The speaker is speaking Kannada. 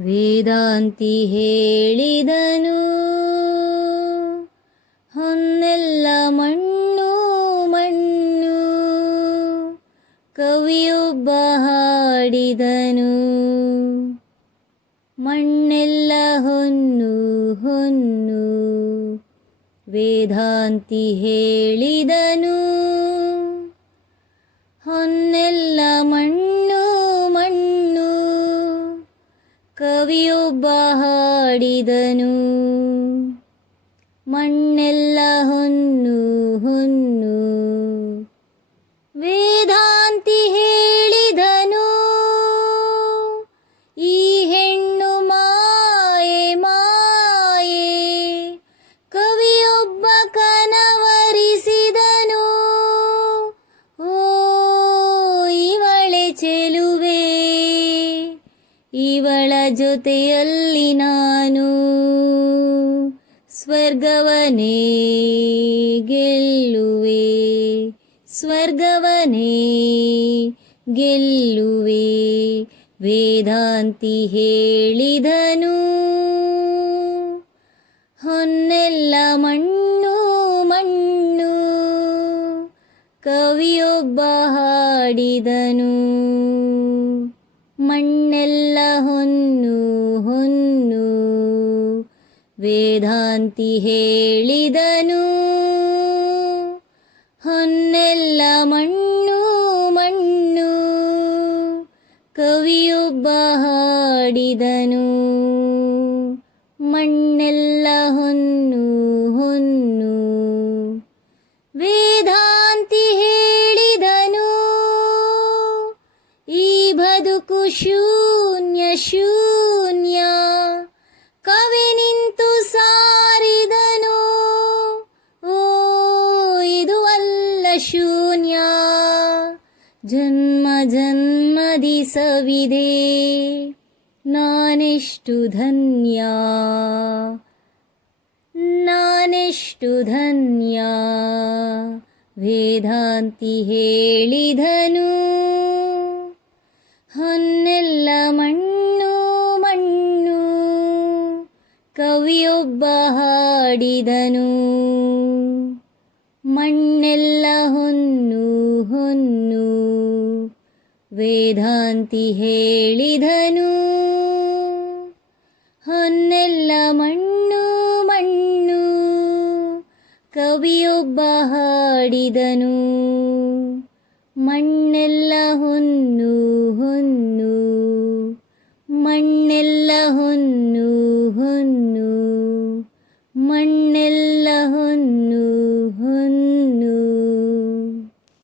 ವೇದಾಂತಿ ಹೇಳಿದನು, ಹೊನ್ನೆಲ್ಲ ಮಣ್ಣು ಮಣ್ಣು. ಕವಿಯೊಬ್ಬ ಹಾಡಿದನು, ಮಣ್ಣೆಲ್ಲ ಹೊನ್ನು ಹೊನ್ನು. ವೇದಾಂತಿ ಹೇಳಿದನು, ಹೊನ್ನೆಲ್ಲ ಮಣ್ಣು ಮಣ್ಣು. ಕವಿಯೊಬ್ಬ ಹಾಡಿದನು, ಮಣ್ಣೆಲ್ಲ ಹೊನ್ನು ಹೊನ್ನು. ವೇದಾಂತಿ ಹೇಳಿದನು, ಈ ಹೆಣ್ಣು ಮಾಯೆ ಮಾಯೆ. ಕವಿಯೊಬ್ಬ ಕನವರಿಸಿದನು, ಓ ಇವಳೆ ಚೆಲುವೆ, ಇವಳ ಜೊತೆಯಲ್ಲಿ ನಾನು ಸ್ವರ್ಗವನೇ ಗೆಲ್ಲುವೆ, ಸ್ವರ್ಗವನೇ ಗೆಲ್ಲುವೆ. ವೇದಾಂತಿ ಹೇಳಿದನು, ಹೊನ್ನೆಲ್ಲ ಮಣ್ಣು ಮಣ್ಣು. ಕವಿಯೊಬ್ಬ ಹಾಡಿದನು, ಮಣ್ಣೆಲ್ಲ ಹೊನ್ನು ಹೊನ್ನು. ವೇದಾಂತಿ ಹೇಳಿದನು, ಹೊನ್ನೆಲ್ಲ ಮಣ್ಣು ಮಣ್ಣು. ಕವಿಯೊಬ್ಬ ಹಾಡಿದನು, ಮಣ್ಣೆಲ್ಲ ಹೊನ್ನು ಹೊನ್ನು. ವೇದಾಂತಿ ಹೇಳಿದನು, ಈ ಬದುಕು ಶೂನ್ಯ ಶೂನ್ಯ. ಕವಿ ನಿಂತು ಸಾರಿದನು, ಓ ಇದು ಅಲ್ಲ ಶೂನ್ಯ. ಜನ್ಮ ಜನ್ಮದಿ ಸವಿದೆ, ನಾನೆಷ್ಟು ಧನ್ಯ, ನಾನೆಷ್ಟು ಧನ್ಯ. ವೇದಾಂತಿ ಹೇಳಿದನು, ಹೊನ್ನೆಲ್ಲ ಮಣ್ಣು ಮಣ್ಣು. ಕವಿಯೊಬ್ಬ ಹಾಡಿದನು, ಮಣ್ಣೆಲ್ಲ ಹೊನ್ನು ಹೊನ್ನು. ವೇದಾಂತಿ ಹೇಳಿದನು, ಹೊನ್ನೆಲ್ಲ ಮಣ್ಣು ಮಣ್ಣು. ಕವಿಯೊಬ್ಬ ಹಾಡಿದನು, ಮಣ್ಣೆಲ್ಲ ಹೊನ್ನು ಹೊನ್ನು. ಮಣ್ಣೆಲ್ಲ ಹೊನ್ನು ಹೊನ್ನು. ಮಣ್ಣೆಲ್ಲ ಹೊನ್ನು ಹೊನ್ನು.